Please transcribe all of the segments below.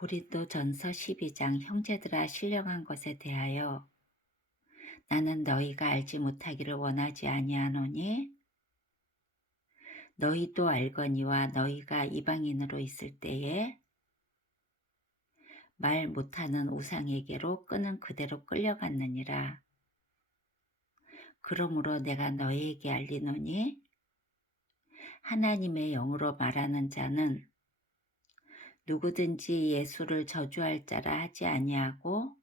고린도 전서 12장 형제들아 신령한 것에 대하여 나는 너희가 알지 못하기를 원하지 아니하노니 너희도 알거니와 너희가 이방인으로 있을 때에 말 못하는 우상에게로 끄는 그대로 끌려갔느니라. 그러므로 내가 너희에게 알리노니 하나님의 영으로 말하는 자는 누구든지 예수를 저주할 자라 하지 아니하고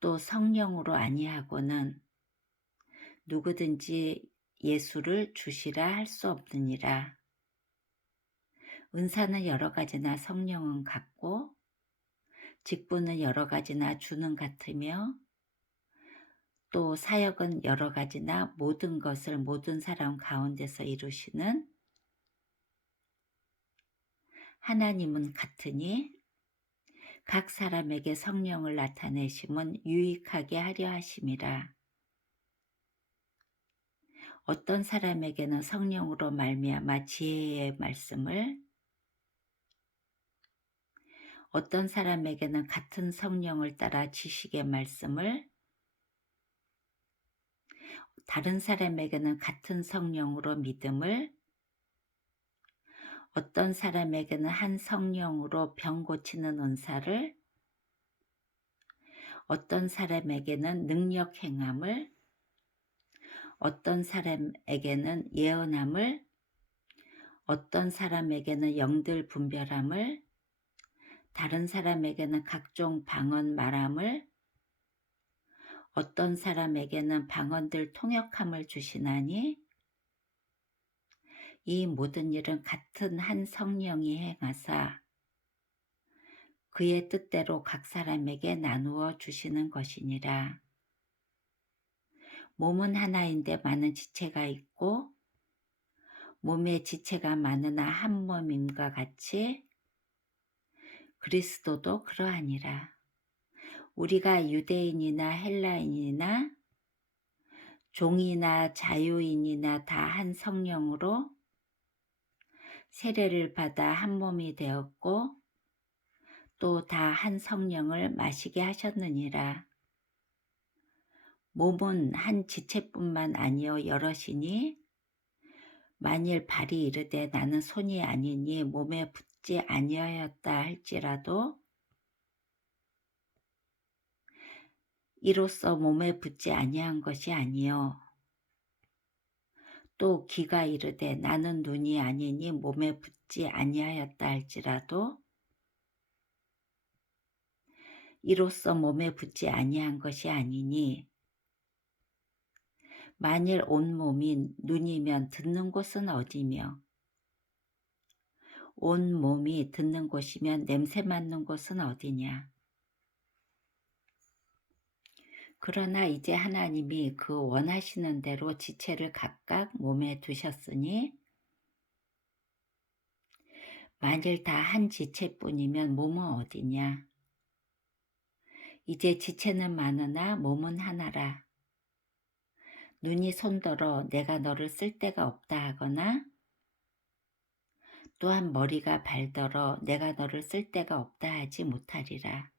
또 성령으로 아니하고는 누구든지 예수를 주시라 할 수 없느니라. 은사는 여러 가지나 성령은 같고 직분은 여러 가지나 주는 같으며 또 사역은 여러 가지나 모든 것을 모든 사람 가운데서 이루시는 하나님은 같으니 각 사람에게 성령을 나타내심은 유익하게 하려 하심이라. 어떤 사람에게는 성령으로 말미암아 지혜의 말씀을 어떤 사람에게는 같은 성령을 따라 지식의 말씀을 다른 사람에게는 같은 성령으로 믿음을 어떤 사람에게는 한 성령으로 병 고치는 은사를 어떤 사람에게는 능력 행함을 어떤 사람에게는 예언함을 어떤 사람에게는 영들 분별함을 다른 사람에게는 각종 방언 말함을 어떤 사람에게는 방언들 통역함을 주시나니 이 모든 일은 같은 한 성령이 행하사 그의 뜻대로 각 사람에게 나누어 주시는 것이니라. 몸은 하나인데 많은 지체가 있고 몸에 지체가 많으나 한 몸임과 같이 그리스도도 그러하니라. 우리가 유대인이나 헬라인이나 종이나 자유인이나 다 한 성령으로 세례를 받아 한 몸이 되었고 또 다 한 성령을 마시게 하셨느니라. 몸은 한 지체뿐만 아니요 여럿이니 만일 발이 이르되 나는 손이 아니니 몸에 붙지 아니하였다 할지라도 이로써 몸에 붙지 아니한 것이 아니요 또 귀가 이르되 나는 눈이 아니니 몸에 붙지 아니하였다 할지라도 이로써 몸에 붙지 아니한 것이 아니니 만일 온 몸이 눈이면 듣는 곳은 어디며? 온 몸이 듣는 곳이면 냄새 맡는 곳은 어디냐 그러나 이제 하나님이 그 원하시는 대로 지체를 각각 몸에 두셨으니 만일 다 한 지체뿐이면 몸은 어디냐? 이제 지체는 많으나 몸은 하나라. 눈이 손더러 내가 너를 쓸 데가 없다 하거나 또한 머리가 발더러 내가 너를 쓸 데가 없다 하지 못하리라.